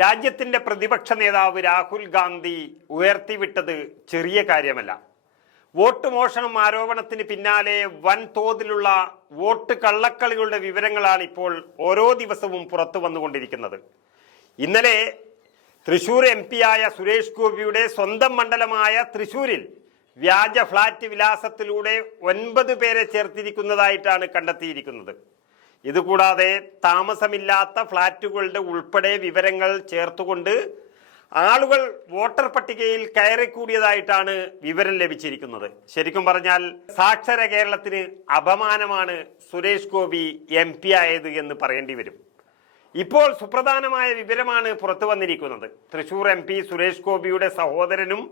രാജ്യത്തിന്റെ പ്രതിപക്ഷ നേതാവ് രാഹുൽ ഗാന്ധി ഉയർത്തിവിട്ടത് ചെറിയ കാര്യമല്ല. വോട്ട് മോഷണം ആരോപണത്തിന് പിന്നാലെ വൻതോതിലുള്ള വോട്ട് കള്ളക്കളികളുടെ വിവരങ്ങളാണ് ഇപ്പോൾ ഓരോ ദിവസവും പുറത്തു വന്നുകൊണ്ടിരിക്കുന്നത്. ഇന്നലെ തൃശൂർ MP ആയ സുരേഷ് ഗോപിയുടെ സ്വന്തം മണ്ഡലമായ തൃശൂരിൽ വ്യാജ ഫ്ളാറ്റ് വിലാസത്തിലൂടെ 9 പേരെ ചേർത്തിരിക്കുന്നതായിട്ടാണ് കണ്ടെത്തിയിരിക്കുന്നത്. ഇതുകൂടാതെ താമസമില്ലാത്ത ഫ്ളാറ്റുകളുടെ ഉൾപ്പെടെ വിവരങ്ങൾ ചേർത്തുകൊണ്ട് ആളുകൾ വോട്ടർ പട്ടികയിൽ കയറിക്കൂടിയതായിട്ടാണ് വിവരം ലഭിച്ചിരിക്കുന്നത്. ശരിക്കും പറഞ്ഞാൽ സാക്ഷര കേരളത്തിന് അപമാനമാണ് സുരേഷ് ഗോപി MP ആയത് എന്ന് പറയേണ്ടി വരും. ഇപ്പോൾ സുപ്രധാനമായ വിവരമാണ് പുറത്തു വന്നിരിക്കുന്നത്. തൃശൂർ MP സുരേഷ് ഗോപിയുടെ സഹോദരനും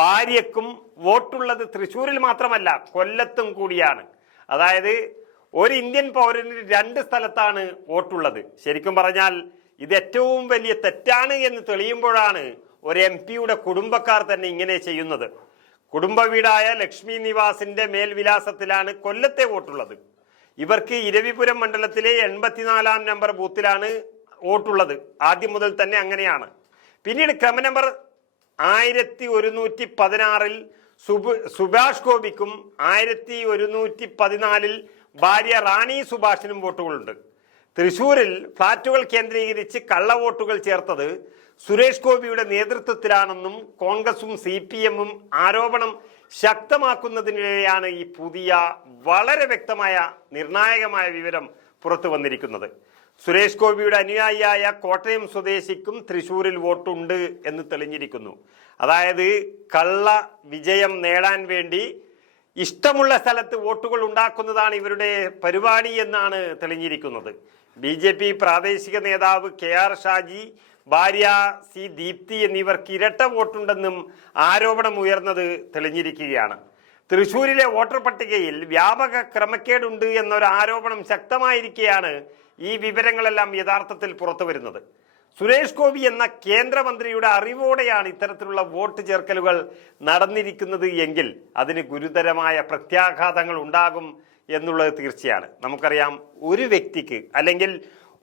ഭാര്യക്കും വോട്ടുള്ളത് തൃശൂരിൽ മാത്രമല്ല, കൊല്ലത്തും കൂടിയാണ്. അതായത് ഒരു ഇന്ത്യൻ പൗരന് 2 സ്ഥലത്താണ് വോട്ടുള്ളത്. ശരിക്കും പറഞ്ഞാൽ ഇത് ഏറ്റവും വലിയ തെറ്റാണ് എന്ന് തെളിയുമ്പോഴാണ് ഒരു MP കുടുംബക്കാർ തന്നെ ഇങ്ങനെ ചെയ്യുന്നത്. കുടുംബ വീടായ ലക്ഷ്മി നിവാസിന്റെ മേൽവിലാസത്തിലാണ് കൊല്ലത്തെ വോട്ടുള്ളത്. ഇവർക്ക് ഇരവിപുരം മണ്ഡലത്തിലെ 84-ാം നമ്പർ ബൂത്തിലാണ് വോട്ടുള്ളത്. ആദ്യം മുതൽ തന്നെ അങ്ങനെയാണ്. പിന്നീട് ക്രമ നമ്പർ 1116-ൽ സുഭാഷ് ഗോപിക്കും 1114-ൽ ഭാര്യ റാണി സുഭാഷിനും വോട്ടുകളുണ്ട്. തൃശൂരിൽ ഫ്ളാറ്റുകൾ കേന്ദ്രീകരിച്ച് കള്ളവോട്ടുകൾ ചേർത്തത് സുരേഷ് ഗോപിയുടെ നേതൃത്വത്തിലാണെന്നും കോൺഗ്രസും CPM-ഉം ആരോപണം ശക്തമാക്കുന്നതിനിടെയാണ് ഈ പുതിയ വളരെ വ്യക്തമായ നിർണായകമായ വിവരം പുറത്തു വന്നിരിക്കുന്നത്. സുരേഷ് ഗോപിയുടെ അനുയായിയായ കോട്ടയം സ്വദേശിക്കും തൃശൂരിൽ വോട്ടുണ്ട് എന്ന് തെളിഞ്ഞിരിക്കുന്നു. അതായത് കള്ള വിജയം നേടാൻ വേണ്ടി ഇഷ്ടമുള്ള സ്ഥലത്ത് വോട്ടുകൾ ഉണ്ടാക്കുന്നതാണ് ഇവരുടെ പരിപാടി എന്നാണ് തെളിഞ്ഞിരിക്കുന്നത്. BJP പ്രാദേശിക നേതാവ് KR ഷാജി, ഭാര്യ C ദീപ്തി എന്നിവർക്ക് ഇരട്ട വോട്ടുണ്ടെന്നും ആരോപണം ഉയർന്നത് തെളിഞ്ഞിരിക്കുകയാണ്. തൃശൂരിലെ വോട്ടർ പട്ടികയിൽ വ്യാപക ക്രമക്കേടുണ്ട് എന്നൊരു ആരോപണം ശക്തമായിരിക്കെയാണ് ഈ വിവരങ്ങളെല്ലാം യഥാർത്ഥത്തിൽ പുറത്തു വരുന്നത്. സുരേഷ് ഗോപി എന്ന കേന്ദ്രമന്ത്രിയുടെ അറിവോടെയാണ് ഇത്തരത്തിലുള്ള വോട്ട് ചേർക്കലുകൾ നടന്നിരിക്കുന്നത് എങ്കിൽ അതിന് ഗുരുതരമായ പ്രത്യാഘാതങ്ങൾ ഉണ്ടാകും എന്നുള്ളത് തീർച്ചയാണ്. നമുക്കറിയാം, ഒരു വ്യക്തിക്ക് അല്ലെങ്കിൽ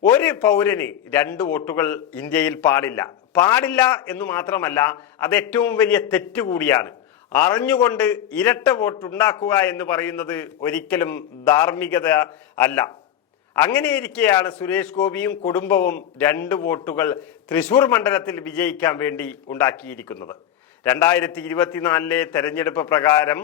ഒരു പൗരന് 2 വോട്ടുകൾ ഇന്ത്യയിൽ പാടില്ല എന്ന് മാത്രമല്ല, അത് ഏറ്റവും വലിയ തെറ്റ് കൂടിയാണ്. അറിഞ്ഞുകൊണ്ട് ഇരട്ട വോട്ട് ഉണ്ടാക്കുക എന്ന് പറയുന്നത് ഒരിക്കലും ധാർമ്മികത അല്ല. അങ്ങനെയിരിക്കെയാണ് സുരേഷ് ഗോപിയും കുടുംബവും 2 വോട്ടുകൾ തൃശൂർ മണ്ഡലത്തിൽ വിജയിക്കാൻ വേണ്ടി ഉണ്ടാക്കിയിരിക്കുന്നത്. 2024 തെരഞ്ഞെടുപ്പ് പ്രകാരം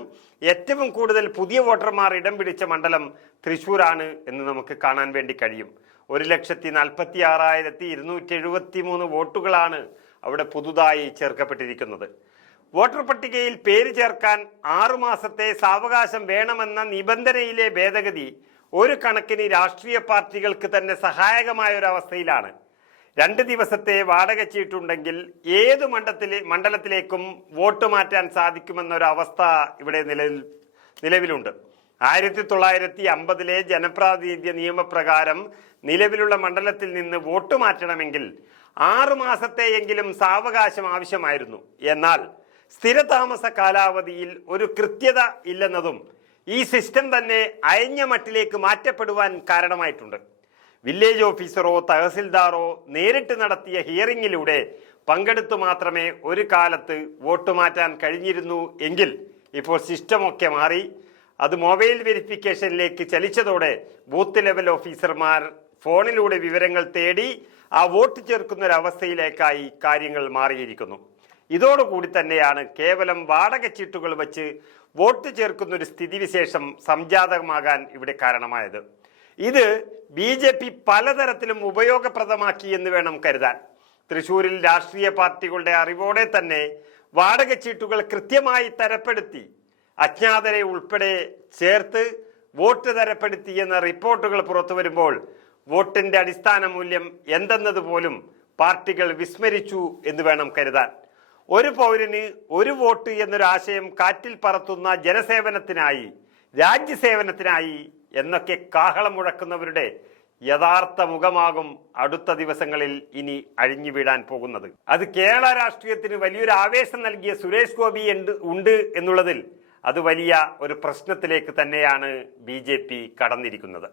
ഏറ്റവും കൂടുതൽ പുതിയ വോട്ടർമാർ ഇടം പിടിച്ച മണ്ഡലം തൃശൂരാണ് എന്ന് നമുക്ക് കാണാൻ വേണ്ടി കഴിയും. 1,46,273 വോട്ടുകളാണ് അവിടെ പുതുതായി ചേർക്കപ്പെട്ടിരിക്കുന്നത്. വോട്ടർ പട്ടികയിൽ പേര് ചേർക്കാൻ 6 മാസത്തെ സാവകാശം വേണമെന്ന നിബന്ധനയിലെ ഭേദഗതി ഒരു കണക്കിന് രാഷ്ട്രീയ പാർട്ടികൾക്ക് തന്നെ സഹായകമായ ഒരു അവസ്ഥയിലാണ്. 2 ദിവസത്തെ വാടക ചീട്ടുണ്ടെങ്കിൽ ഏത് മണ്ഡലത്തിലേക്കും വോട്ട് മാറ്റാൻ സാധിക്കുമെന്നൊരവസ്ഥ ഇവിടെ നിലവിലുണ്ട്. 1950 ജനപ്രാതിനിധ്യ നിയമപ്രകാരം നിലവിലുള്ള മണ്ഡലത്തിൽ നിന്ന് വോട്ട് മാറ്റണമെങ്കിൽ 6 മാസത്തെയെങ്കിലും സാവകാശം ആവശ്യമായിരുന്നു. എന്നാൽ സ്ഥിരതാമസ കാലാവധിയിൽ ഒരു കൃത്യത ഇല്ലെന്നതും ഈ സിസ്റ്റം തന്നെ അയഞ്ഞ മട്ടിലേക്ക് മാറ്റപ്പെടുവാൻ കാരണമായിട്ടുണ്ട്. വില്ലേജ് ഓഫീസറോ തഹസിൽദാറോ നേരിട്ട് നടത്തിയ ഹിയറിംഗിലൂടെ പങ്കെടുത്തു മാത്രമേ ഒരു കാലത്ത് വോട്ട് മാറ്റാൻ കഴിഞ്ഞിരുന്നു എങ്കിൽ ഇപ്പോൾ സിസ്റ്റമൊക്കെ മാറി. അത് മൊബൈൽ വെരിഫിക്കേഷനിലേക്ക് ചലിച്ചതോടെ ബൂത്ത് ലെവൽ ഓഫീസർമാർ ഫോണിലൂടെ വിവരങ്ങൾ തേടി ആ വോട്ട് ചേർക്കുന്നൊരവസ്ഥയിലേക്കായി കാര്യങ്ങൾ മാറിയിരിക്കുന്നു. ഇതോടുകൂടി തന്നെയാണ് കേവലം വാടക ചീട്ടുകൾ വച്ച് വോട്ട് ചേർക്കുന്നൊരു സ്ഥിതിവിശേഷം സംജാതമാകാൻ ഇവിടെ കാരണമായത്. ഇത് BJP പലതരത്തിലും ഉപയോഗപ്രദമാക്കി എന്ന് വേണം കരുതാൻ. തൃശൂരിൽ രാഷ്ട്രീയ പാർട്ടികളുടെ അറിവോടെ തന്നെ വാടക ചീട്ടുകൾ കൃത്യമായി തരപ്പെടുത്തി അജ്ഞാതരെ ഉൾപ്പെടെ ചേർത്ത് വോട്ട് തരപ്പെടുത്തി എന്ന റിപ്പോർട്ടുകൾ പുറത്തു വരുമ്പോൾ വോട്ടിന്റെ അടിസ്ഥാന മൂല്യം എന്തെന്നതുപോലും പാർട്ടികൾ വിസ്മരിച്ചു എന്ന് വേണം കരുതാൻ. ഒരു പൗരന് ഒരു വോട്ട് എന്നൊരാശയം കാറ്റിൽ പറത്തുന്ന ജനസേവനത്തിനായി, രാജ്യസേവനത്തിനായി എന്നൊക്കെ കാഹളം മുഴക്കുന്നവരുടെ യഥാർത്ഥ മുഖമാകും അടുത്ത ദിവസങ്ങളിൽ ഇനി അഴിഞ്ഞു വീഴാൻ പോകുന്നത്. അത് കേരള രാഷ്ട്രീയത്തിന് വലിയൊരു ആവേശം നൽകിയ സുരേഷ് ഗോപി ഉണ്ട് എന്നുള്ളതിൽ അത് വലിയ ഒരു പ്രശ്നത്തിലേക്ക് തന്നെയാണ് BJP കടന്നിരിക്കുന്നത്.